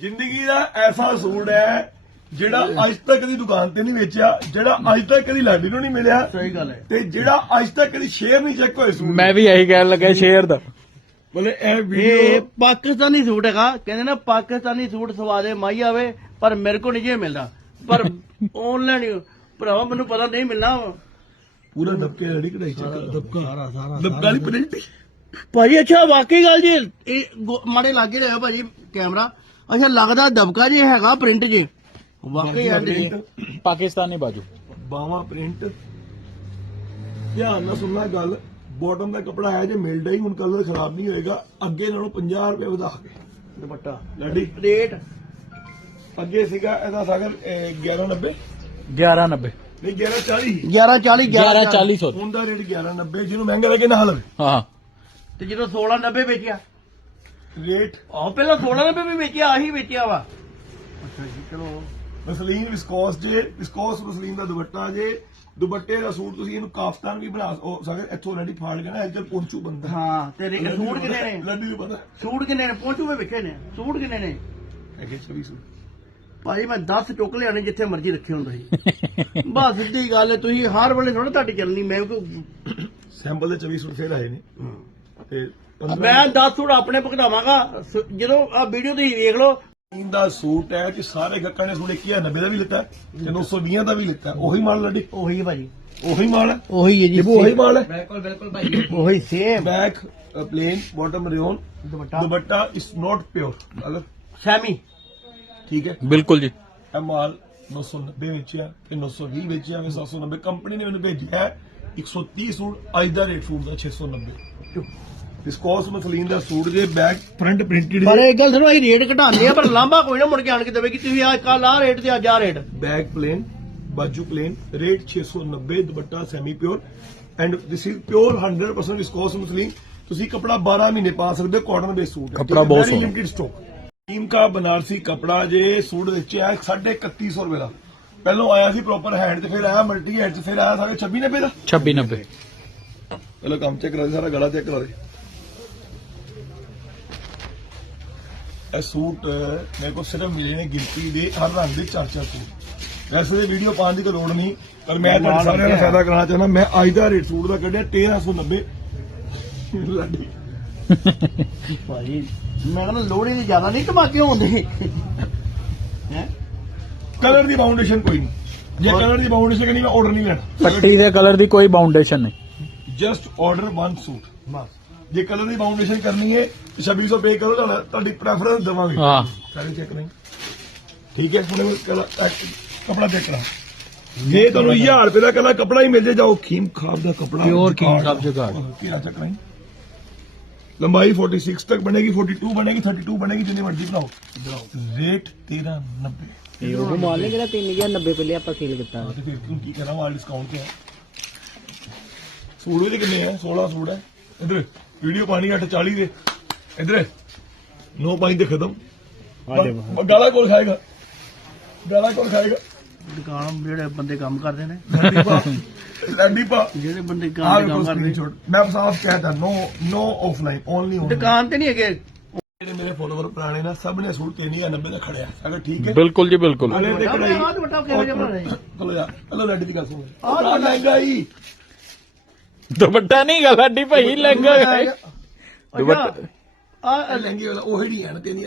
ਜ਼ਿੰਦਗੀ ਦਾ ਐਸਾ ਸੂਟ ਹੈ ਜਿਹੜਾ ਅੱਜ ਤੱਕ ਕਦੀ ਦੁਕਾਨ ਤੇ ਨਹੀਂ ਵੇਚਿਆ ਜਿਹੜਾ ਅੱਜ ਤੱਕ ਕਦੀ ਲਾਡੀ ਨੂੰ ਨਹੀਂ ਮਿਲਿਆ ਸਹੀ ਗੱਲ ਹੈ। ਤੇ ਜਿਹੜਾ ਅੱਜ ਤੱਕ ਕਦੀ ਸ਼ੇਅਰ ਨਹੀਂ ਚੈੱਕ ਹੋਏ ਸੂਟ ਮੈਂ ਵੀ ਇਹੀ ਕਹਿਣ ਲੱਗਾ ਸ਼ੇਰ ਦਾ। ਬੋਲੇ ਇਹ ਇਹ ਵੀਡੀਓ ਪਾਕਿਸਤਾਨੀ ਸੂਟ ਹੈਗਾ। ਕਹਿੰਦੇ ਨਾ ਪਾਕਿਸਤਾਨੀ ਸੂਟ ਸਵਾ ਦੇ ਮਾਈ ਆਵੇ ਪਰ ਮੇਰੇ ਕੋ ਨਹੀਂ ਜੇ ਮਿਲਦਾ। ਪਰ ਆਨਲਾਈਨ ਭਰਾਵਾ ਮੈਨੂੰ ਪਤਾ ਨਹੀਂ ਮਿਲਣਾ। ਪੂਰਾ ਦਬਕੇ ਰੜੀ ਕਢਾਈ ਚੱਕ ਦਬਕਾ। ਸਾਰਾ ਸਾਰਾ ਦਬਕਾ ਦੀ ਪ੍ਰਿੰਟ ਭਾਜੀ ਅੱਛਾ ਵਾਕਈ ਗੱਲ ਜੀ। ਇਹ ਗੋ- ਮਾੜੇ ਲਾਗੇ ਰਿਹਾ ਭਾਜੀ ਕੈਮਰਾ। ਅੱਛਾ ਲੱਗਦਾ ਦਬਕਾ ਜੀ ਹੈਗਾ ਪ੍ਰਿੰਟ ਜੀ। ਵਾਕਈ ਐਂਡ ਜੀ ਪਾਕਿਸਤਾਨੀ ਬਾਜੂ। ਬਾਵਾ ਪ੍ਰਿੰਟ ਧਿਆਨ ਨਾਲ ਸੁਣਨਾ ਗੱਲ। ਬਾਟਮ ਦਾ ਕਪੜਾ ਹੈ ਜੇ ਮਿਲਦਾ ਹੀ ਹੁਣ ਕਲਰ ਖਰਾਬ ਨਹੀਂ ਹੋਏਗਾ ਅੱਗੇ ਨਾਲੋਂ 50 ਰੁਪਏ ਵਧਾ ਕੇ। ਦੁਪੱਟਾ। ਲਾਡੀ ਰੇਟ ਅੱਗੇ ਸੀਗਾ ਇਹਦਾ ਸਾਗਰ 1190 1190 ਨਹੀਂ 1140 1140 1140 ਸੌ। ਹੁਣ ਦਾ ਰੇਟ 1190 ਜਿਹਨੂੰ ਮਹਿੰਗਾ ਲੱਗੇ ਨਾ ਲਵੇ ਹਾਂ ਤੇ ਜਦੋਂ 1690 ਵੇਚਿਆ ਰੇਟ ਆਹ ਪਹਿਲਾਂ 1690 ਵੀ ਵੇਚਿਆ ਆਹੀ ਵੇਚਿਆ ਵਾ। ਅੱਛਾ ਜੀ ਚਲੋ। ਮਸਲੀਨ ਵਿਸਕੋਸ ਜੇ ਵਿਸਕੋਸ ਮਸਲੀਨ ਦਾ ਦੁਪੱਟਾ ਜੇ ਦੁਪੱਟੇ ਦਾ ਸੂਟ ਤੁਸੀਂ ਇਹਨੂੰ ਕਾਫਤਾਨ ਵੀ ਬਣਾ ਉਹ ਸਾਗਰ ਇੱਥੋਂ ਰੈਡੀ ਫਾੜ ਕੇ ਨਾ ਇੱਧਰ ਪਹੁੰਚੂ ਬੰਦਾ। ਹਾਂ ਤੇ ਰੇ- ਸੂਟ ਕਿੰਨੇ ਨੇ? ਲੱਡੀ ਨੂੰ ਪਤਾ ਸੂਟ ਕਿੰਨੇ ਨੇ? ਪਹੁੰਚੂ ਮੈਂ ਵੇਖੇ ਨੇ। ਸੂਟ ਕਿੰਨੇ ਨੇ? ਹੈਗੇ 24 ਸੂਟ। ਭਾਜੀ ਮੈਂ 10 ਚੁੱਕ ਲਿਆਣੇ ਜਿੱਥੇ ਮਰਜ਼ੀ ਰੱਖੇ ਹੁੰਦਾ ਸੀ ਬਸ ਸਿੱਧੀ ਗੱਲ ਹੈ ਤੁਸੀਂ ਹਰ ਵੇਲੇ ਥੋੜਾ ਤੁਹਾਡੀ ਚੱਲਣੀ ਮੈਂ ਕੋਈ ਸੈਂਪਲ ਦੇ 24 ਸੂਟ ਫੇਰ ਆਏ ਨੇ। ਤੇ ਮੈਂ 10 ਸੂਟ ਆਪਣੇ ਭੁਗਤਾਵਾਂਗਾ। ਜਦੋਂ ਆ ਵੀਡੀਓ ਤੁਸੀਂ ਵੇਖ ਲਓ। ਜੀਨ ਦਾ ਸੂਟ ਹੈ ਕਿ ਸਾਰੇ ਗੱਕਾਂ ਨੇ ਸੂਟ 1090 ਦਾ ਵੀ ਲਿੱਤਾ ਤੇ 920 ਦਾ ਵੀ ਲਿੱਤਾ ਉਹੀ ਮਾਲ ਲੱਡੀ ਉਹੀ ਭਾਜੀ। ਉਹੀ ਮਾਲ ਉਹੀ ਹੈ ਜਿਬੂ ਉਹੀ ਮਾਲ ਹੈ? ਬਿਲਕੁਲ ਬਿਲਕੁਲ ਭਾਈ। ਉਹੀ same back plain bottom rayon. Dupatta. Dupatta is not pure ਅਗਰ ਸੈਮੀ। ਠੀਕ ਹੈ? ਬਿਲਕੁਲ ਜੀ। ਇਹ ਮਾਲ 990 ਵੇਚਿਆ ਤੇ 920 ਵੇਚਿਆ ਮੈਂ 790 ਕੰਪਨੀ ਨੇ ਮੈਨੂੰ ਭੇਜਿਆ 130 ਸੂਟ ਅੱਜ ਰੇਟ ਸੂਟ ਦਾ 690 ਵਿਸਕੋਸ ਮਸਲੀਨ ਦਾ ਸੂਟ ਜੇ ਬੈਕ ਫਰੰਟ ਪ੍ਰਿੰਟਡ ਪਰ ਇਹ ਗੱਲ ਸੁਣੋ ਅਸੀਂ ਰੇਟ ਘਟਾਉਂਦੇ ਆ ਪਰ ਲਾਂਭਾ ਕੋਈ ਨਾ ਮੁੜ ਕੇ ਆਣ ਕੇ ਦੇਵੇ ਕਿ ਤੁਸੀਂ ਆ ਕੱਲ ਆ ਰੇਟ ਤੇ ਅੱਜ ਆ ਰੇਟ ਬੈਕ ਪਲੇਨ ਬਾਜੂ plain rate 690 dupatta semi pure and this is pure 100% viscose muslin ਤੁਸੀਂ ਕਪੜਾ 12 ਮਹੀਨੇ ਪਾ ਸਕਦੇ ਹੋ ਕਾਟਨ ਬੇਸ ਸੂਟ ਕਪੜਾ ਬਹੁਤ ਸੋਹਣਾ। ਲਿਮਿਟਿਡ ਸਟਾਕ ਟੀਮ ਦਾ ਬਨਾਰਸੀ ਕਪੜਾ ਜੇ ਸੂਟ ਵਿੱਚ ਆ 3150 ਰੁਪਏ ਦਾ। ਪਹਿਲਾਂ ਆਇਆ ਸੀ ਪ੍ਰੋਪਰ ਹੈਂਡ ਤੇ ਫਿਰ ਆਇਆ ਮਲਟੀ ਹੈਂਡ ਤੇ ਫਿਰ ਆਇਆ ਸਾਰੇ 2690 ਦਾ। 2690 ਪਹਿਲਾਂ ਕੰਮ ਚੈੱਕ ਕਰਾ ਦੇ ਸਾਰਾ ਗਲਾ ਚੈੱਕ ਕਰਾ ਦੇ। ਇਹ ਸੂਟ ਮੇਰੇ ਕੋਲ ਸਿਰਫ ਮਿਲੇ ਨੇ ਗਿਣਤੀ ਦੇ ਹਰ ਰੰਗ ਦੇ ਚਾਰ ਚਾਰ ਸੂਟ। ਵੈਸੇ ਇਹ ਵੀਡੀਓ ਪਾਉਣ ਦੀ ਕੋਈ ਲੋੜ ਨਹੀਂ ਪਰ ਮੈਂ ਤੁਹਾਡੇ ਸਾਰਿਆਂ ਦਾ ਫਾਇਦਾ ਕਰਾਉਣਾ ਚਾਹੁੰਦਾ ਮੈਂ ਅੱਜ ਦਾ ਰੇਟ ਸੂਟ ਦਾ ਕੱਢਿਆ 1390 ਲੱਡੀ। ਭਾਜੀ ਮੈਂ ਕਹਿੰਦਾ ਲੋੜੀ ਦੀ ਜ਼ਿਆਦਾ ਨਹੀਂ ਧਮਾਕੇ ਹੁੰਦੇ ਹੈ? ਕਲਰ ਦੀ ਬਾਉਂਡੇਸ਼ਨ ਕੋਈ ਨਹੀਂ। ਜੇ ਕਲਰ ਦੀ ਬਾਉਂਡੇਸ਼ਨ ਕਰਨੀ ਮੈਂ ਆਰਡਰ ਨਹੀਂ ਲੈਣਾ। ਪੱਟੀ ਦੇ ਕਲਰ ਦੀ ਕੋਈ ਬਾਉਂਡੇਸ਼ਨ ਨਹੀਂ। ਜਸਟ ਆਰਡਰ ਵਨ ਸੂਟ ਬਸ। ਜੇ ਕਲਰ ਦੀ ਬਾਉਂਡੇਸ਼ਨ ਕਰਨੀ ਹੈ ਤਾਂ 2600 ਪੇ ਕਰੋ ਤੁਹਾਡਾ ਤੁਹਾਡੀ ਪ੍ਰੈਫਰੈਂਸ ਦੇਵਾਂਗੇ। ਹਾਂ। ਸਾਰੇ ਚੈੱਕ ਨਹੀਂ ਠੀਕ ਹੈ ਹੁਣ ਕਪੜਾ ਚੈੱਕ ਕਰਾ ਜੇ ਤੁਹਾਨੂੰ 1000 ਰੁਪਏ ਦਾ ਕਲਾ ਕਪੜਾ ਹੀ ਮਿਲ ਜੇ ਜਾਓ ਖੀਮ ਖਾਬ ਦਾ ਕਪੜਾ Pure ਖੀਮ ਖਾਬ ਜਗਾੜ। ਕਿਹੜਾ ਚੱਕ ਨਹੀਂ ਲੰਬਾਈ 46 ਤੱਕ ਬਣੇਗੀ 42 ਬਣੇਗੀ 32 ਬਣੇਗੀ ਜਿੰਨੀ ਮਰਜ਼ੀ ਬਣਾਓ। ਰੇਟ 1390 ਉਹ ਮਾਲ ਨੇ ਕਿਹੜਾ 3090 ਪਹਿਲੇ ਆਪਾਂ ਸੇਲ ਕੀਤਾ ਤੇ ਫਿਰ ਕੀ ਕਰਾਂ ਵਾਲ ਡਿਸਕਾਊਂਟ ਤੇ ਹੈ ਸੂਟ ਵੀ ਕਿੰਨੇ ਆ? 16 ਸੂਟ ਹੈ ਇਧਰ। ਵੀਡੀਓ ਪਾਣੀ 840 ਦੇ। ਇਧਰ 9 5 ਦੇ ਖਤਮ। ਗਾਲਾਂ ਕੋਲ ਖਾਏਗਾ? ਗਾਲਾਂ ਕੋਲ ਖਾਏਗਾ? ਦੁਕਾਨ ਜਿਹੜੇ ਬੰਦੇ ਕੰਮ ਕਰਦੇ ਨੇ। ਲੱਡੀ ਪਾ। ਜਿਹੜੇ ਬੰਦੇ ਕੰਮ ਕੰਮ ਕਰਦੇ। ਮੈਂ ਸਾਫ਼ ਕਹਿਤਾ ਨੋ ਨੋ ਆਫਲਾਈਨ ਓਨਲੀ ਦੁਕਾਨ ਤੇ ਨਹੀਂ ਹੈਗੇ। ਜਿਹੜੇ ਮੇਰੇ ਫੋਲੋਵਰ ਪੁਰਾਣੇ ਨੇ ਸਭ ਨੇ ਸੂਟ 390 ਦਾ ਖੜਿਆ। ਅਗਰ ਠੀਕ ਹੈ। ਬਿਲਕੁਲ ਜੀ ਬਿਲਕੁਲ। ਆਹ ਦੁਪੱਟਾ ਕਿਹੋ ਜਿਹਾ ਬਣਾ ਰਹੇ? ਚਲੋ ਯਾਰ ਹਲੋ ਲੱਡੀ ਦੀ ਗੱਲ ਸੁਣ। ਆਹ ਮਹਿੰਗਾਈ। ਦੁਪੱਟਾ ਨਹੀਂ ਗਾ ਸਾਡੀ ਭਾਈ ਲਹਿੰਗਾ ਹੈ ਦੁਪੱਟਾ ਆ ਲਹਿੰਗੇ ਵਾਲਾ ਉਹੀ ਨਹੀਂ ਹੈ ਨਾ ਤੇਰੀ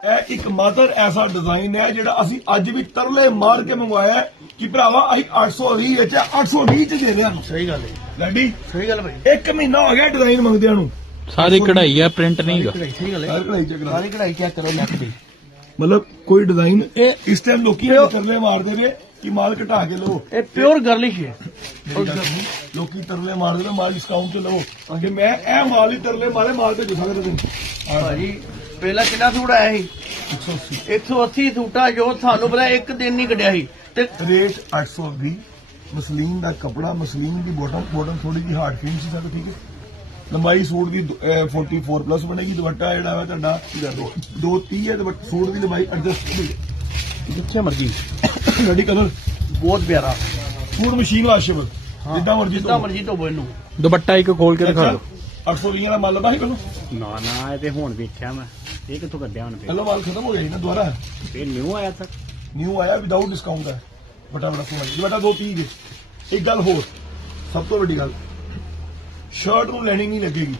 ਇਹ ਇੱਕ ਮਾਤਰ ਐਸਾ ਡਿਜ਼ਾਈਨ ਹੈ ਜਿਹੜਾ ਅਸੀਂ ਅੱਜ ਵੀ ਤਰਲੇ ਮਾਰ ਕੇ ਮੰਗਵਾਇਆ ਹੈ। ਕਿ ਭਰਾਵਾ ਅਸੀਂ 820 ਵਿੱਚ 820 ਚ ਦੇ ਰਹੇ। ਹਾਂ ਸਹੀ ਗੱਲ ਹੈ। ਲੱਡੀ ਸਹੀ ਗੱਲ ਭਾਈ। ਇੱਕ ਮਹੀਨਾ ਹੋ ਗਿਆ ਡਿਜ਼ਾਈਨ ਮੰਗਦਿਆਂ ਨੂੰ। ਸਾਰੀ ਕਢਾਈ ਆ ਪ੍ਰਿੰਟ ਨਹੀਂ ਗਾ। ਕਢਾਈ ਸਹੀ ਗੱਲ ਹੈ। ਕਢਾਈ ਚੱਕ ਸਾਰੀ ਕਢਾਈ ਚੈੱਕ ਕਰੋ ਨੈਕ ਦੀ। ਮਤਲਬ ਕੋਈ ਡਿਜ਼ਾਈਨ ਇਹ ਇਸ ਟਾਈਮ ਲੋਕੀ ਇਹ ਤਰਲੇ ਮਾਰਦੇ ਨੇ ਕਿ ਮਾਲ ਘਟਾ ਕੇ ਲਓ। ਇਹ ਪਿਓਰ ਗਰਲਿਸ਼ ਹੈ ਲੋਕੀ ਤਰਲੇ ਮਾਰਦੇ ਨੇ ਮਾਲ ਡਿਸਕਾਊਂਟ ਤੇ ਲਓ। ਕਿ ਮੈਂ ਇਹ ਮਾਲ ਹੀ ਤਰਲੇ ਮਾਰੇ ਮਾਲ ਤੇ ਜੋ ਸਕਦੇ ਨੇ। ਭਾਜੀ ਪਹਿਲਾਂ ਕਿੰਨਾ ਸੂਟ ਆਇਆ ਸੀ? 180 180 ਸੂਟਾ ਜੋ ਤੁਹਾਨੂੰ ਪਤਾ ਇੱਕ ਦਿਨ ਨਹੀਂ ਕੱਢਿਆ ਸੀ। ਤੇ ਰੇਟ 820 ਮਸਲੀਨ ਦਾ ਕਪੜਾ ਮਸਲੀਨ ਦੀ ਬੋਟਮ ਬੋਟਮ ਥੋੜੀ ਜਿਹੀ ਹਾਰਡ ਫੀਲ ਸੀ ਸਾਡਾ ਠੀਕ ਹੈ? ਲੰਬਾਈ ਸੂਟ ਦੀ ਦ- ਅਹ 44 ਪਲੱਸ ਬਣੇਗੀ ਦੁਪੱਟਾ ਜਿਹੜਾ ਹੈ ਤੁਹਾਡਾ 230 ਹੈ ਦੁਪੱਟਾ ਸੂਟ ਦੀ ਲੰਬਾਈ ਐਡਜਸਟ ਜਿੱਥੇ ਮਰਜ਼ੀ। ਰੈਡੀ ਕਲਰ ਬਹੁਤ ਪਿਆਰਾ। ਫੂਡ ਮਸ਼ੀਨ ਵਾਸ਼ੇਬਲ ਜਿੱਦਾਂ ਮਰਜ਼ੀ ਜਿੱਦਾਂ ਮਰਜ਼ੀ ਧੋਵੋ ਇਹਨੂੰ। ਦੁਪੱਟਾ ਇੱਕ ਖੋਲ ਕੇ ਦਿਖਾ ਦਿਓ। 800 ਲੀਆਂ ਦਾ ਮਾਲ ਲੱਭਾ ਸੀ ਕੋਲੋਂ? ਨਾ ਨਾ ਇਹ ਤੇ ਹੁਣ ਵੇਖਿਆ ਮੈਂ। ਇਹ ਕਿੱਥੋਂ ਕੱਢਿਆ ਹੁਣ ਫੇਰ? ਪਹਿਲਾਂ ਮਾਲ ਖਤਮ ਹੋ ਗਿਆ ਸੀ ਨਾ ਦੁਬਾਰਾ। ਇਹ ਨਿਊ ਆਇਆ ਸਰ ਨਿਊ ਆਇਆ ਵਿਦਆਊਟ ਡਿਸਕਾਊਂਟ ਹੈ ਬਟਾ ਬੜਾ ਸੋਹਣਾ ਜੀ ਬਟਾ ਦੋ ਪੀ ਗਏ ਇੱਕ ਗੱਲ ਹੋਰ ਸਭ ਤੋਂ ਵੱਡੀ ਗੱਲ ਸ਼ਰਟ ਨੂੰ ਲੈਣੀ ਨਹੀਂ ਲੱਗੇਗੀ।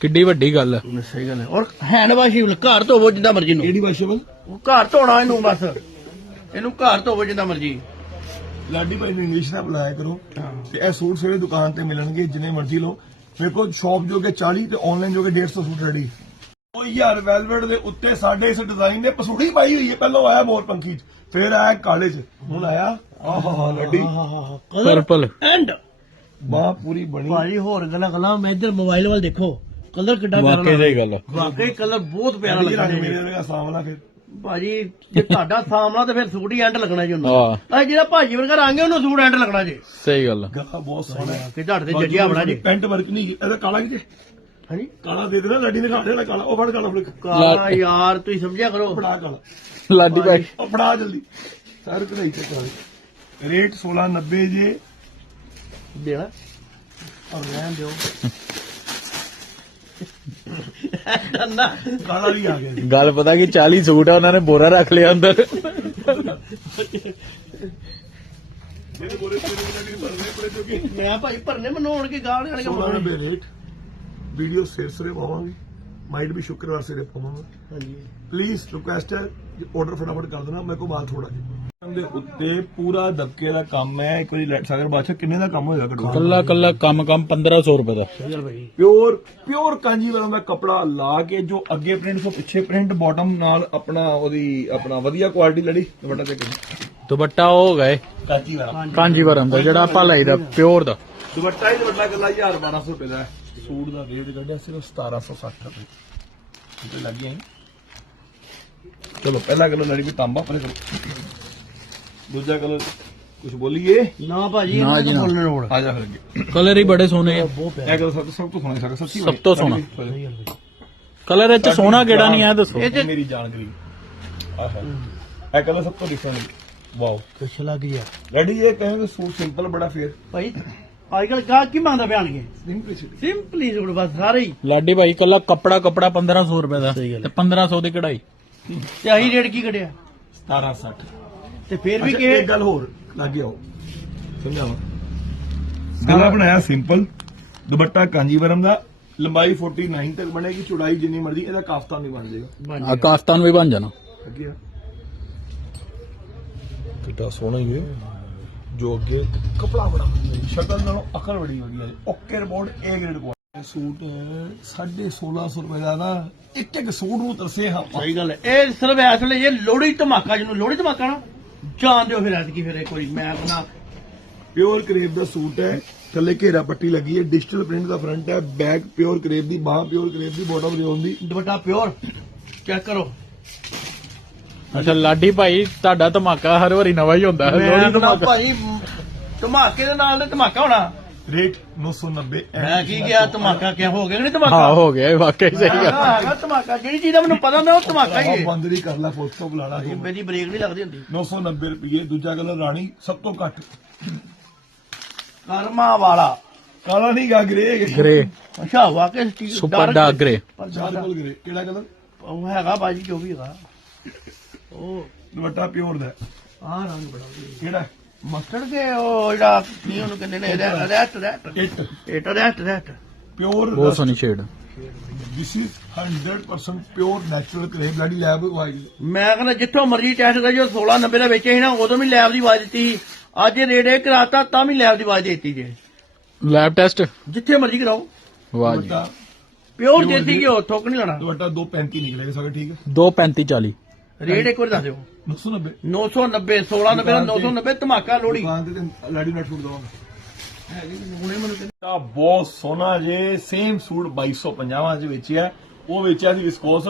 ਕਿੱਡੀ ਵੱਡੀ ਗੱਲ ਆ। ਸਹੀ ਗੱਲ ਹੈ। ਔਰ ਹੈਂਡ ਵਾਸ਼ ਹੀ ਘਰ ਧੋਵੋ ਜਿੱਦਾਂ ਮਰਜ਼ੀ ਨੂੰ। ਕਿਹੜੀ ਵਾਸ਼ੇਬਲ ਉਹ ਘਰ ਧੋਣਾ ਇਹਨੂੰ ਬਸ। ਇਹਨੂੰ ਘਰ ਧੋਵੋ ਜਿੱਦਾਂ ਮਰਜ਼ੀ। ਲਾਡੀ ਭਾਈ ਨੂੰ ਇੰਗਲਿਸ਼ ਨਾਲ ਬੁਲਾਇਆ ਕਰੋ। ਤੇ ਇਹ ਸੂਟ ਸਵੇਰੇ ਦੁਕਾਨ ਤੇ ਮਿਲਣਗੇ ਜਿੰਨੇ ਮਰਜ਼ੀ ਲਓ। ਮੇਰੇ ਕੋਲ ਸ਼ਾਪ ਜੋ ਕਿ 40 ਤੇ ਆਨਲਾਈਨ ਜੋ ਕਿ 150 ਸੂਟ ਰੈਡੀ ਉਹ ਯਾਰ ਵੈਲਵਟ ਦੇ ਉੱਤੇ ਸਾਡੇ ਇਸ ਡਿਜ਼ਾਈਨ ਨੇ ਪਸੂੜੀ ਪਾਈ ਹੋਈ ਹੈ ਪਹਿਲਾਂ ਆਇਆ ਮੋਰ ਪੰਖੀ ਚ ਫਿਰ ਆਇਆ ਕਾਲੇ ਚ ਹੁਣ ਆਇਆ ਆਹਾ ਲੱਡੀ ਪਰਪਲ ਐਂਡ ਬਾਹ ਪੂਰੀ ਬਣੀ। ਭਾਜੀ ਹੋਰ ਗੱਲਾਂ ਗੱਲਾਂ ਮੈਂ ਇੱਧਰ ਮੋਬਾਈਲ ਵੱਲ ਦੇਖੋ ਕਲਰ ਕਿੱਡਾ ਪਿਆਰਾ ਵਾਕਈ ਸਹੀ ਗੱਲ ਆ। ਵਾਕਈ ਕਲਰ ਬਹੁਤ ਪਿਆਰਾ ਲੱਗਦਾ। ਮੇਰੇ। ਵਰਗਾ ਸਾਹਮਣਾ ਫਿਰ। ਭਾਜੀ ਜੇ ਤੁਹਾਡਾ ਸਾਹਮਣਾ ਤੇ ਫਿਰ ਸੂਟ ਹੀ ਐਂਡ ਲੱਗਣਾ ਜੀ ਉਹਨੂੰ। ਹਾਂ। ਆ ਜਿਹੜਾ ਭਾਜੀ ਵਰਗਾ ਰੰਗ ਹੈ ਉਹਨੂੰ ਸੂਟ ਐਂਡ ਲੱਗਣਾ ਜੀ। ਸਹੀ ਗੱਲ ਆ। ਗਾ ਬਹੁਤ ਸੋਹਣਾ ਹੈ। ਕਿ ਝੜ ਤੇ ਜੱਜਿਆ ਬਣਾ ਜੀ। ਪੈਂਟ ਵਰਕ ਨਹੀਂ ਇਹਦਾ ਕਾਲਾ ਕਿਤੇ ਹਾਂਜੀ। ਕਾਲਾ ਦੇ ਦੇਣਾ ਲੱਡੀ ਨੇ ਖਾੜੇ ਵਾਲਾ ਕਾਲਾ ਉਹ ਫੜ ਕਾਲਾ ਫੜ ਕਾਲਾ ਯਾਰ ਤੁਸੀਂ ਸਮਝਿਆ ਕਰੋ। ਫੜਾ ਕਾਲਾ। ਲਾਡੀ ਭਾਈ। ਉਹ ਫੜਾ ਜਲਦੀ। ਸਰ ਕਢਾਈ ਤੇ ਕਾਲੀ ਰੇਟ 1690 ਜੇ। ਦੇਣਾ। ਔਰ ਰਹਿਣ ਦਿਓ। ਨਾ ਆ ਗੱਲ ਪਤਾ ਕਿ 40 ਸੂਟ ਆ ਉਹਨਾਂ ਨੇ ਬੋਰਾ ਰੱਖ ਲਿਆ ਅੰਦਰ। ਮੇਰੇ ਬੋਰੇ ਤੇ ਲੱਡੀ ਭਰਨੇ ਪੜੇ ਜੋ ਕਿ ਮੈਂ ਭਾਈ ਭਰਨੇ ਮੈਨੂੰ ਹੋਣ ਕੇ ਗਾਲ ਆਣ ਕੇ 1690 ਰੇਟ। ਵੀਡੀਓ ਸਿਰ ਸਿਰੇ ਪਾਵਾਂਗੇ। ਮਾਈਟ ਵੀ ਸ਼ੁੱਕਰਵਾਰ ਸਿਰੇ ਪਾਵਾਂਗੇ। ਹਾਂਜੀ। ਪਲੀਜ਼ ਰਿਕੁਐਸਟ ਹੈ ਆਰਡਰ ਫਟਾਫਟ ਕਰ ਦੇਣਾ ਮੇਰੇ ਕੋਲ ਮਾਲ ਥੋੜਾ ਜਿਹਾ। ਦੇ ਉੱਤੇ ਪੂਰਾ ਦਬਕੇ ਦਾ ਕੰਮ ਹੈ। ਇੱਕ ਵਾਰੀ ਲੈਟ ਸਾਗਰ ਬਾਦਸ਼ਾਹ ਕਿੰਨੇ ਦਾ ਕੰਮ ਹੋਏਗਾ ਘੱਟੋ ਕੱਲਾ ਕੱਲਾ ਕੰਮ ਕੰਮ 1500 ਰੁਪਏ ਦਾ। ਪਿਓਰ ਪਿਓਰ ਕਾਂਜੀਵਰਮ ਦਾ ਕਪੜਾ ਲਾ ਕੇ ਜੋ ਅੱਗੇ ਪ੍ਰਿੰਟ ਤੋਂ ਪਿੱਛੇ ਪ੍ਰਿੰਟ ਬਾਟਮ ਨਾਲ ਆਪਣਾ ਉਹਦੀ ਆਪਣਾ ਵਧੀਆ ਕੁਆਲਿਟੀ ਲੜੀ। ਦੁਪੱਟਾ ਤੇ ਦੁਪੱਟਾ ਉਹ ਹੋ ਗਏ ਕਾਂਜੀਵਰਮ ਕਾਂਜੀਵਰਮ ਦਾ ਜਿਹੜਾ ਆਪਾਂ ਲਈਦਾ ਪਿਓਰ ਦਾ। ਦੁਪੱਟਾ ਹੀ ਦੁਪੱਟਾ 1000 1200 ਰੁਪਏ ਦਾ ਹੈ। ਸੂਟ ਦਾ ਰੇਟ ਕੱਢਿਆ ਸਿਰਫ 1760 ਰੁਪਏ। ਤੇ ਲੱਗ ਗਿਆ ਚਲੋ ਪਹਿਲਾ ਕਲਰ ਲੜੀ ਵੀ ਤਾਂਬਾ ਪਰੇ ਕਰੋ ਦੂਜਾ ਕਲਰ ਕੁਝ ਬੋਲੀਏ? ਨਾ ਭਾਜੀ ਨਾ ਜੀ, ਨਾ। ਬੋਲਣ ਲੋੜ ਆ। ਜਾ ਫਿਰ ਅੱਗੇ। ਕਲਰ ਹੀ ਬੜੇ ਸੋਹਣੇ ਆ। ਬਹੁਤ ਪਿਆਰਾ। ਇਹ ਕਲਰ ਸਭ ਤੋਂ ਸਭ ਤੋਂ ਸੋਹਣਾ ਸੱਚੀ ਸਭ ਤੋਂ ਸੋਹਣਾ। ਸਹੀ ਗੱਲ ਭਾਈ ਕਲਰ ਇਹ ਚ ਸੋਹਣਾ ਕਿਹੜਾ ਨਹੀਂ ਆ ਦੱਸੋ। ਇਹ ਮੇਰੀ ਜਾਨ ਗਰੀ ਆਹਾ ਇਹ ਕਲਰ ਸਭ ਤੋਂ ਡਿਫਰੈਂਟ ਵਾਓ। ਕੁਛ ਲੱਗ ਗਿਆ ਰੈਡੀ ਇਹ ਕਹਿੰਦੇ ਸੂਟ ਸਿੰਪਲ ਬੜਾ ਫੇਰ। ਭਾਈ ਅੱਜ ਕੱਲ ਕੀ ਮੰਗਦਾ ਪਿਆਣਗੇ ਸਿੰਪਲਿਸਿਟੀ ਸਿੰਪਲੀ ਸੂਟ। ਬਸ ਸਾਰੇ ਹੀ। ਲਾਡੀ ਭਾਈ ਕੱਲਾ ਕੱਪੜਾ ਕੱਪੜਾ 1500 ਰੁਪਏ ਦਾ ਸਹੀ ਗੱਲ ਤੇ 1500 ਦੀ ਕਢਾਈ। ਤੇ ਆਹੀ ਰੇਟ ਕੀ ਕੱਢਿਆ? 1760 ਤੇ ਫਿਰ ਵੀ ਕਿ ਇੱਕ ਗੱਲ ਹੋਰ ਲੱਗ ਆਓ। ਸਮਝਾਵਾਂ? ਗਲਾ ਬਣਾਇਆ ਸਿੰਪਲ। ਦੁਪੱਟਾ ਕਾਂਜੀਵਰਮ ਦਾ ਲੰਬਾਈ 49 ਤੱਕ ਬਣੇਗੀ ਚੌੜਾਈ ਜਿੰਨੀ ਮਰਜ਼ੀ ਇਹਦਾ ਕਾਫਤਾਨ ਵੀ ਬਣ ਜਾਏਗਾ। ਆ ਕਾਫਤਾਨ ਵੀ ਬਣ ਜਾਣਾ। ਅੱਗੇ ਆ। ਕਿੱਡਾ ਸੋਹਣਾ ਹੀ ਹੈ। ਜੋ ਅੱਗੇ ਕਪੜਾ ਬੜਾ ਸ਼ਕਲ ਨਾਲੋਂ ਅਕਲ ਬੜੀ ਵਧੀਆ ਹੈ। ਓਕੇ ਰਿਪੋਰਟ ਏ ਗ੍ਰੇਡ ਕੋਲ ਸੂਟ 1650 ਰੁਪਏ ਦਾ ਨਾ ਇੱਕ ਇੱਕ ਸੂਟ ਨੂੰ ਤਰਸੇ ਹਾਂ ਸਹੀ ਗੱਲ ਹੈ। ਇਹ ਸਿਰਫ ਇਸ ਵੇਲੇ ਇਹ ਲੋਹੜੀ ਧਮਾਕਾ ਜਿਹਨੂੰ ਲੋਹੜੀ ਧਮਾਕਾ ਨਾ? ਜਾਣ ਦਿਓ ਫਿਰ ਐਤਕੀ ਫਿਰ ਇੱਕ ਵਾਰੀ ਮੈਂ ਆਪਣਾ ਪਿਓਰ ਕਰੇਪ ਦਾ ਸੂਟ ਹੈ ਥੱਲੇ ਘੇਰਾ ਪੱਟੀ ਲੱਗੀ ਹੈ ਡਿਜੀਟਲ ਪ੍ਰਿੰਟ ਦਾ ਫਰੰਟ ਹੈ ਬੈਕ ਪਿਓਰ ਕਰੇਪ ਦੀ ਬਾਹ ਪਿਓਰ ਕਰੇਪ ਦੀ ਬਾਟਮ ਰਿਓਨ ਦੀ। ਦੁਪੱਟਾ ਪਿਓਰ ਚੈੱਕ ਕਰੋ। ਅੱਛਾ ਲਾਡੀ ਭਾਈ ਤੁਹਾਡਾ ਧਮਾਕਾ ਹਰ ਵਾਰੀ ਨਵਾਂ ਹੀ ਹੁੰਦਾ ਹੈ ਮੈਂ ਲੋਹੜੀ ਆਪਣਾ ਧਮਾਕਾ। ਭਾਈ ਧਮਾਕੇ ਦੇ ਨਾਲ ਤੇ ਧਮਾਕਾ ਹੋਣਾ। ਰੇਟ 990 ਮੈਂ ਕੀ ਗਿਆ ਧਮਾਕਾ ਕਿਆ ਹੋ ਗਿਆ ਕਿ ਨਹੀਂ ਧਮਾਕਾ? ਹਾਂ ਹੋ ਗਿਆ ਇਹ ਵਾਕਈ ਸਹੀ ਗੱਲ। ਹੈਗਾ ਹੈਗਾ ਧਮਾਕਾ ਜਿਹੜੀ ਚੀਜ਼ ਦਾ ਮੈਨੂੰ ਪਤਾ ਹੁੰਦਾ ਉਹ ਧਮਾਕਾ ਹੀ ਹੈ। ਬੰਦ ਨਹੀਂ ਕਰ ਲਾ ਫੋਟੋ ਤੋਂ ਬੁਲਾਣਾ ਇਹ ਮੇਰੀ ਬ੍ਰੇਕ ਨਹੀਂ ਲੱਗਦੀ ਹੁੰਦੀ। 990 ਰੁਪਏ ਦੂਜਾ ਕਲਰ ਰਾਣੀ ਸਭ ਤੋਂ ਘੱਟ। ਕਰਮਾ ਵਾਲਾ। ਕਾਲਾ ਨਹੀਂ ਗਾ ਗ੍ਰੇ ਗ੍ਰੇ ਅੱਛਾ ਵਾਕਿਆ ਸਟੀਲ ਸੁਪਰ ਡਾਰਕ ਗ੍ਰੇ ਪਰ ਚਾਰਕੋਲ ਗ੍ਰੇ ਕਿਹੜਾ ਕਲਰ? ਉਹ ਹੈਗਾ ਬਾਜੀ ਜੋ ਵੀ ਹੈਗਾ। ਉਹ ਦੁਪੱਟਾ ਪਿਓਰ ਦਾ। ਆਹ ਰੰਗ ਬੜਾ ਵਧੀਆ। ਕਿਹੜਾ? ਮਸਟਰਡ ਕੇ ਉਹ ਜਿਹੜਾ ਕੀ ਉਹਨੂੰ ਕਹਿੰਦੇ ਨੇ ਰੈਟ ਰੈਟ ਇਟ। ਇਹ ਰੈਟ ਰੈਟ ਪਿਓਰ ਬਹੁਤ ਸੋਹਣੀ shade this is 100% pure natural crepe bloody ਲੈਬ ਵਾਈਟ ਮੈਂ ਕਹਿੰਦਾ ਜਿੱਥੋਂ ਮਰਜ਼ੀ ਟੈਸਟ ਕਰ ਜੋ 1690 ਦਾ ਵੇਚੇ ਸੀ ਨਾ ਉਦੋਂ ਵੀ ਲੈਬ ਦੀ ਆਵਾਜ਼ ਦਿੱਤੀ ਸੀ। ਅੱਜ ਇਹ ਕਰਾਤਾ ਤਾਂ ਵੀ ਲੈਬ ਦੀ ਆਵਾਜ਼ ਦੇ ਦਿੱਤੀ ਜੇ। ਲੈਬ ਟੈਸਟ ਜਿੱਥੇ ਮਰਜ਼ੀ ਕਰਾਓ। ਵਾਹ ਜੀ। ਦੁਪੱਟਾ ਪਿਓਰ ਦੇਸੀ ਘਿਓ ਥੁੱਕ ਨਹੀਂ ਲੈਣਾ। ਦੁਪੱਟਾ 235 ਨਿਕਲੇਗਾ ਸਾਡਾ ਠੀਕ ਹੈ। 235 40 ਰੇਟ ਇੱਕ ਵਾਰ ਦੱਸ ਦਿਓ। 990 990 1690 ਦਾ 990 ਧਮਾਕਾ ਲੋੜੀ ਦੁਕਾਨ ਤੇ ਤੇ ਲਾਡੀ ਨਟ ਸੂਟ ਦਵਾਂਗਾ। ਤਾਂ ਬਹੁਤ ਸੋਹਣਾ ਜੇ ਸੇਮ ਸੂਟ 2250 ਚ ਵੇਚਿਆ। ਉਹ ਵੇਚਿਆ ਸੀ ਵਿਸਕੋਸ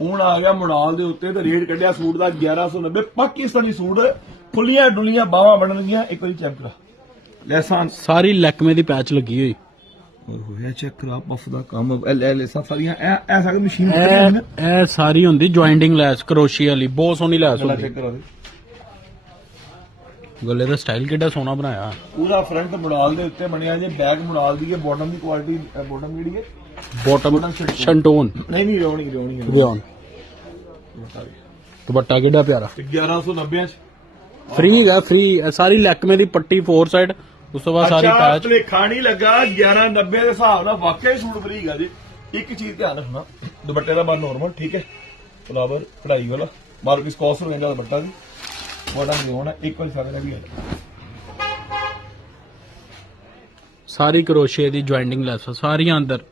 ਹੁਣ ਆ ਗਿਆ ਮੋਡਲ ਦੇ ਉੱਤੇ ਤੇ ਰੇਟ ਕੱਢਿਆ ਸੂਟ ਦਾ 1190 ਪਾਕਿਸਤਾਨੀ ਸੂਟ ਖੁੱਲੀਆਂ ਡੁੱਲੀਆਂ ਬਾਹਾਂ ਬਣਨਗੀਆਂ। ਇੱਕ ਵਾਰੀ ਚੈੱਕ ਕਰਾ। ਲੈਸਾਂ ਸਾਰੀ ਲੈਕਮੇ ਦੀ ਪੈਚ ਲੱਗੀ ਹੋਈ। ਓਹ ਇਹ ਚੈੱਕ ਕਰਾ ਪਫ ਦਾ ਕੰਮ ਐ ਲੈਸਾਂ ਸਾਰੀਆਂ ਐ ਐ ਸਾਰੀ ਮਸ਼ੀਨ ਇਹ ਇਹ ਸਾਰੀ ਹੁੰਦੀ ਜੁਆਇੰਟਿੰਗ ਲੈਸ ਕਰੋਸ਼ੀ ਵਾਲੀ ਬਹੁਤ ਸੋਹਣੀ ਲੈਸ ਗਲਾ ਹੁੰਦੀ। ਚੈੱਕ ਕਰਾ ਦੇ। ਗੱਲੇ ਦਾ ਸਟਾਈਲ ਕਿੱਡਾ ਸੋਹਣਾ ਬਣਾਇਆ। ਪੂਰਾ ਫਰੰਟ ਮੋਡਲ ਦੇ ਉੱਤੇ ਬਣਿਆ ਜੇ ਬੈਕ ਮੋਡਲ ਦੀ ਹੈ ਬਾਟਮ ਦੀ ਕੁਆਲਿਟੀ ਬਾਟਮ ਜਿਹੜੀ ਹੈ? ਬਾਟਮ ਸ਼ੰਟੋਨ ਨਹੀਂ ਨਹੀਂ ਰੋਣੀ ਰੋਣੀ ਵਿਆਨ ਦੁਪੱਟਾ ਕਿੱਡਾ ਪਿਆਰਾ। ਤੇ 1190 ਚ। ਫ੍ਰੀ ਹੈਗਾ ਫ੍ਰੀ ਸਾਰੀ ਲੈਕਮੇ ਦੀ ਪੱਟੀ ਫੋਰ ਸਾਈਡ ਉਸ ਤੋਂ ਬਾਅਦ ਸਾਰੀ ਅੱਛਾ ਪੈਚ ਭੁਲੇਖਾ ਨਹੀਂ ਲੱਗਾ 1190 ਦੇ ਹਿਸਾਬ ਨਾਲ ਵਾਕਿਆ ਹੀ ਸੂਟ ਫਰੀ ਹੈਗਾ ਜੀ। ਇੱਕ ਚੀਜ਼ ਧਿਆਨ ਰੱਖਣਾ ਦੁਪੱਟੇ ਦਾ ਬਾਰ ਨਾਰਮਲ ਠੀਕ ਹੈ? ਫਲਾਵਰ ਕਢਾਈ ਵਾਲਾ। ਬਾਰ ਕਿਸ ਕੋਸ ਹੋ ਜਾਂਦਾ ਦੁਪੱਟਾ ਵੀ। ਬੜਾ ਨਹੀਂ ਹੋਣਾ ਇੱਕ ਵਾਰ ਸਾਰੇ ਦਾ ਵੀ ਹੈ ਸਾਰੀ ਕਰੋਸ਼ੀਏ ਦੀ ਜੁਆਇੰਟਿੰਗ ਲੈਸ ਸਾਰੀਆਂ ਅੰਦਰ।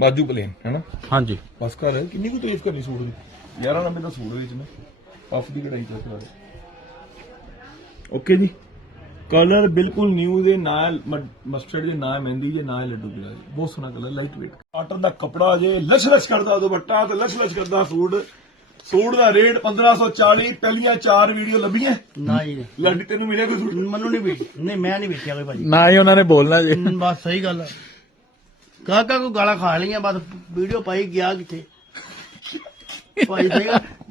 ਬਾਜੂ ਪਲੇਨ ਹੈਨਾ ਹਾਂਜੀ। ਬਸ ਕਰ ਕਿੰਨੀ ਕੁ ਤਾਰੀਫ ਕਰਨੀ ਸੂਟ ਦੀ? 1190 ਦਾ ਸੂਟ ਵਿੱਚ ਨੇ ਪਫ ਦੀ ਕਢਾਈ ਚੈੱਕ ਕਰਾ ਓਕੇ ਜੀ? ਕਲਰ ਬਿਲਕੁਲ ਨਿਊ ਦੇ ਨਾਲ ਮਸਟਰਡ ਦੇ ਨਾਲ ਮਹਿੰਦੀ ਦੇ ਨਾਲ ਲੱਡੂ ਪਿਆ ਜੀ। ਬਹੁਤ ਸੋਹਣਾ ਕਲਰ ਲਾਈਟ ਵੇਟ ਕਾਟਨ ਦਾ ਕਪੜਾ ਜੇ ਲਸ਼ ਲਸ਼ ਕਰਦਾ ਦੁਪੱਟਾ ਤੇ ਲਸ਼ ਲਸ਼ ਕਰਦਾ ਸੂਟ। ਸੂਟ ਦਾ ਰੇਟ 1540 ਪਹਿਲੀਆਂ ਚਾਰ ਵੀਡੀਓ ਲੱਭੀਆਂ। ਨਾ ਜੀ। ਲੱਡੀ ਤੈਨੂੰ ਮਿਲਿਆ ਕੋਈ ਸੂਟ? ਮੈਨੂੰ ਨਹੀਂ ਵੇਚ ਨਹੀਂ ਮੈਂ ਨਹੀਂ ਵੇਚਿਆ ਕੋਈ ਭਾਜੀ। ਨਾ ਹੀ ਉਹਨਾਂ ਨੇ ਬੋਲਣਾ ਜੀ। ਬਸ ਸਹੀ ਗੱਲ ਹੈ ਕਾਕਾ ਕੋ ਗਾਲਾਂ ਖਾ ਲਈਆਂ ਬਸ ਵੀਡੀਓ ਪਾਈ ਗਿਆ ਕਿੱਥੇ? ਭਾਈ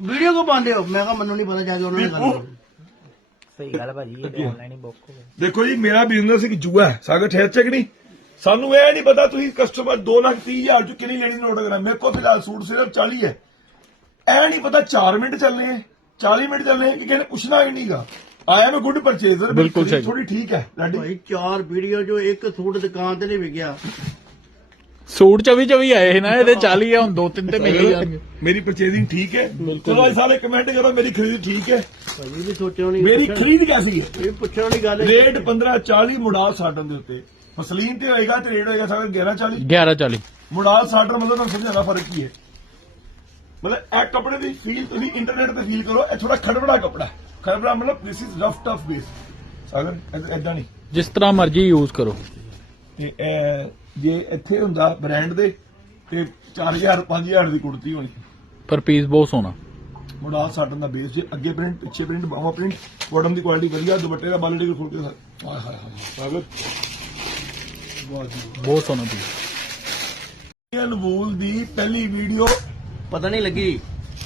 ਵੀਡੀਓ ਕੋ ਪਾਉਂਦੇ ਹੋ? ਮੈਂ ਕਿਹਾ ਮੈਨੂੰ ਨਹੀਂ ਪਤਾ ਜਾ ਕੇ ਉਹਨਾਂ ਨੇ ਗੱਲ ਕਰੋ। ਸਹੀ ਗੱਲ ਭਾਜੀ ਇਹ ਆਨਲਾਈਨ ਹੀ ਬੁੱਕ ਹੋ ਗਿਆ ਦੇਖੋ ਜੀ ਮੇਰਾ ਬਿਜ਼ਨਸ ਇੱਕ ਜੂਆ ਹੈ ਸਾਗਰ ਠਹਿਰ ਚੱਕ ਨਹੀਂ। ਸਾਨੂੰ ਇਹ ਨਹੀਂ ਪਤਾ ਤੁਸੀਂ ਕਸਟਮਰ 2 ਲੱਖ 30 ਹਜ਼ਾਰ ਚ ਕਿੰਨੀ ਲੈਣੀ ਨੋਟ ਕਰਾਂ ਮੇਰੇ ਕੋਲ ਫਿਲਹਾਲ ਸੂਟ ਸਿਰਫ 40 ਹੈ। ਇਹ ਨਹੀਂ ਪਤਾ 4 ਮਿੰਟ ਚੱਲਨੇ ਹੈ 40 ਮਿੰਟ ਚੱਲਨੇ ਹੈ ਕਿ ਕਿਹਨੇ ਪੁੱਛਣਾ ਹੀ ਨਹੀਂਗਾ। ਆਇਆ ਮੈਂ ਗੁੱਡ ਪਰਚੇਜ਼ਰ ਬਿਲਕੁਲ। ਥੋੜੀ ਠੀਕ ਹੈ ਲਾਡੀ ਭਾਈ ਚਾਰ ਵੀਡੀਓ ਜੋ ਇੱਕ ਸੂਟ ਦੁਕਾਨ ਤੇ ਨਹੀਂ ਵਿਕਿਆ। ਸੂਟ 24 24 ਆਏ ਸੀ ਨਾ ਇਹਦੇ 40 ਆ ਹੁਣ ਦੋ ਤਿੰਨ ਤੇ ਮਿਲ ਹੀ ਜਾਣਗੇ। ਮੇਰੀ ਪਰਚੇਜ਼ਿੰਗ ਠੀਕ ਹੈ। ਚਲੋ ਅੱਜ ਸਾਰੇ ਕਮੈਂਟ ਕਰੋ ਮੇਰੀ ਖਰੀਦ ਠੀਕ ਹੈ। ਭਾਈ ਵੀ ਸੋਚਿਓ ਨਹੀਂ ਮੇਰੀ ਖਰੀਦ ਕੈਸੀ ਹੈ? ਇਹ ਪੁੱਛਣ ਵਾਲੀ ਗੱਲ ਹੈ ਰੇਟ 15 40 ਮੁੜਾਲ ਸਾਟਨ ਦੇ ਉੱਤੇ। ਮਸਲੀਨ ਤੇ ਹੋਏਗਾ ਤੇ ਰੇਟ ਹੋਏਗਾ ਸਾਡਾ 11 40 11 40 ਮੁੜਾਲ ਸਾਟਨ ਮਤਲਬ ਤੁਹਾਨੂੰ ਸਮਝਾਉਣਾ ਫ਼ਰਕ ਕੀ ਹੈ? ਮਤਲਬ ਇਹ ਕੱਪੜੇ ਦੀ ਫੀਲ ਤੁਸੀਂ ਇੰਟਰਨੈਟ ਤੇ ਫੀਲ ਕਰੋ ਇਹ ਥੋੜਾ ਖੜਬੜਾ ਕੱਪੜਾ ਹੈ। ਖੜਬੜਾ ਮਤਲਬ this is rough tough base ਸਾਗਰ ਐਦਾਂ ਨਹੀਂ। ਜਿਸ ਤਰ੍ਹਾਂ ਮਰਜ਼ੀ ਯੂਜ਼ ਕਰੋ। ਤੇ ਇਹ ਜੇ ਇੱਥੇ ਹੁੰਦਾ ਬ੍ਰਾਂਡ ਦੇ ਤੇ 4000 5000 ਦੀ ਕੁੜਤੀ ਹੋਣੀ। ਪਰ ਪੀਸ ਬਹੁਤ ਸੋਹਣਾ। ਮੁੜਾਲ ਸਾਟਨ ਦਾ ਬੇਸ ਜੇ ਅੱਗੇ ਪ੍ਰਿੰਟ ਪਿੱਛੇ ਪ੍ਰਿੰਟ ਬਾਹਾਂ ਪ੍ਰਿੰਟ ਬਾਟਮ ਦੀ ਕੁਆਲਿਟੀ ਵਧੀਆ ਦੁਪੱਟੇ ਦਾ ਬਾਲਟੀ ਖੋਲ ਕੇ ਹਾਏ ਹਾਏ ਹਾਏ ਸਾਗਰ ਬਹੁਤ ਜੀ। ਬਹੁਤ ਸੋਹਣਾ ਪੀਸ ਇੰਡੀਅਨ ਵੂਲ ਦੀ ਪਹਿਲੀ ਵੀਡੀਓ ਪਤਾ ਨਹੀਂ ਲੱਗੀ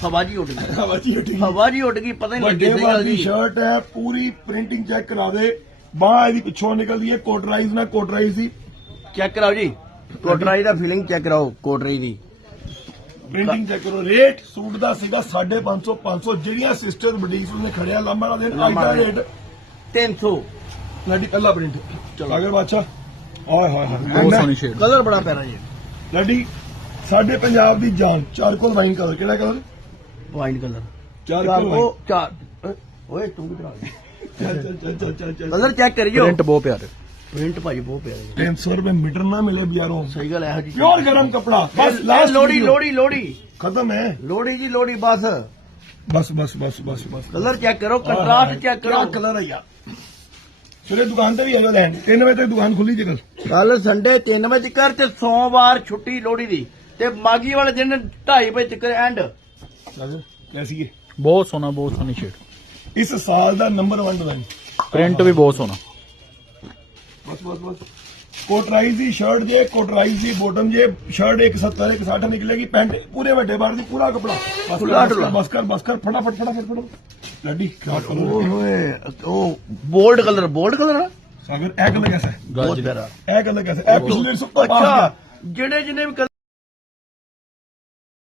ਹਵਾ ਜੀ ਉੱਡ ਗਈ। ਹਵਾ ਚ ਹੀ ਉੱਠੀ ਹਵਾ ਜੀ ਉੱਡ ਗਈ ਪਤਾ ਨਹੀਂ ਲੱਗੀ ਵੱਡੇ ਸਹੀ ਗੱਲ ਵਾਲੀ ਜੀ। ਸ਼ਰਟ ਹੈ ਪੂਰੀ ਪ੍ਰਿੰਟਿੰਗ ਚੈੱਕ ਕਰਾ ਦੇ। ਬਾਹ ਇਹਦੀ ਪਿੱਛੋਂ ਨਿਕਲਦੀ ਹੈ ਕੋਟਰਾਈਜ਼ ਨਾਲ ਕੋਟਰਾਈਜ਼ ਦੀ ਚੈੱਕ ਕਰਾਓ ਜੀ। ਕੋਟਰਾਈ ਦਾ ਫੀਲਿੰਗ ਚੈੱਕ ਕਰਾਓ ਕੋਟਰਾਈ ਦੀ। ਪ੍ਰਿੰਟਿੰਗ ਚੈੱਕ ਕਰੋ। ਰੇਟ ਸੂਟ ਦਾ ਸੀਗਾ 550 500 ਜਿਹੜੀਆਂ ਸਿਸਟਰ ਬੁਟੀਕ ਨੇ ਖੜਿਆ ਲਾਂਬਾ ਦਾ ਦੇਣ। ਅੱਜ ਦਾ ਰੇਟ 300 ਲਾਡੀ ਕੱਲਾ ਪ੍ਰਿੰਟ ਚਲੋ। ਅਗਰ ਬਾਦਸ਼ਾਹ। ਆਏ ਹਾਏ ਹਾਏ। ਬਹੁਤ ਸੋਹਣੀ ਸ਼ੇਡ ਕਲਰ ਬੜਾ ਪਿਆਰਾ ਜੀ। ਲਾਡੀ ਸਾਡੇ ਪੰਜਾਬ ਦੀ ਜਾਨ। ਚਾਰਕੋਲ ਵਾਈਨ ਕਲਰ ਕਿਹੜਾ ਕਲਰ ਵਾਈਨ ਕਲਰ ਚਾਰਕੋਲ ਚਾਰ ਓਏ, ਓਏ ਤੂੰ ਕਿਧਰ ਆ ਗਿਆ ਚੱਲ ਚੱਲ ਚੱਲ ਚੱਲ ਚੱਲ ਚੱਲ। ਕਲਰ ਚੈੱਕ ਕਰਿਓ। ਪ੍ਰਿੰਟ ਬਹੁਤ ਪਿਆਰੇ। ਪ੍ਰਿੰਟ ਭਾਜੀ ਬਹੁਤ ਪਿਆਰਾ ਜੀ 300 ਰੁਪਏ ਮੀਟਰ ਨਾ ਮਿਲੇ ਬਾਜ਼ਾਰੋਂ। ਸਹੀ ਗੱਲ ਇਹੋ ਜੀ ਪਿਓਰ ਗਰਮ ਕਪੜਾ। ਬਸ ਲਾਸਟ ਲੋੜੀ ਲੋੜੀ ਲੋੜੀ ਖਤਮ ਹੈ। ਲੋੜੀ ਜੀ ਲੋੜੀ ਬਸ। ਬਸ ਬਸ ਬਸ ਬਸ ਬਸ। ਕਲਰ ਚੈੱਕ ਕਰੋ ਕੰਟਰਾਸਟ ਚੈੱਕ ਕਿਆ ਕਰੋ। ਕਲਰ ਹੈ ਯਾਰ। ਸਵੇਰੇ ਦੁਕਾਨ ਤੇ ਵੀ ਆਜੋ ਲੈਣ। 3 ਵਜੇ ਤੱਕ ਦੁਕਾਨ ਖੁੱਲੀ ਜੇ ਕੱਲ ਕੱਲ ਸੰਡੇ 3 ਵਜੇ ਕਰ ਤੇ ਸੋਮਵਾਰ ਛੁੱਟੀ ਲੋੜੀ ਦੀ। ਤੇ ਮਾਗੀ ਵਾਲੇ ਦਿਨ 2:30 ਵਜੇ ਤੱਕ ਐਂਡ ਚੱਲ ਕੈਸੀ ਹੈ? ਬਹੁਤ ਸੋਹਣਾ ਬਹੁਤ ਸੋਹਣੀ ਸ਼ੇਡ ਇਸ ਸਾਲ ਦਾ ਨੰਬਰ 1 ਡਿਜ਼ਾਈਨ ਪ੍ਰਿੰਟ ਵੀ ਬਹੁਤ ਸੋਹਣਾ। ਬਸ ਬਸ ਬਸ। ਕੋਟਰਾਈਜ਼ ਦੀ ਸ਼ਰਟ ਜੇ ਕੋਟਰਾਈਜ਼ ਦੀ ਬੋਟਮ ਜੇ ਸ਼ਰਟ 170 160 ਨਿਕਲੇਗੀ ਪੈਂਟ ਪੂਰੇ ਵੱਡੇ ਬਾਰ ਦੀ ਪੂਰਾ ਕਪੜਾ। ਬਸ ਕਰ। ਬਸ ਕਰ ਬਸ ਕਰ ਫਟਾਫਟ ਫਟਾਫਟ ਫਟਾਫਟ। ਲੱਡੀ ਓਏ ਹੋਏ ਉਹ bold colour bold colour Sagar ਇਹ ਕਲਰ ਕੈਸਾ ਹੈ? ਬਹੁਤ ਪਿਆਰਾ। ਇਹ ਕਲਰ ਕੈਸਾ ਹੈ? ਇਹ ਪਿਛਲੇ ਸੁਪਰ ਅੱਛਾ ਜਿਹੜੇ ਜਿਹਨੇ ਵੀ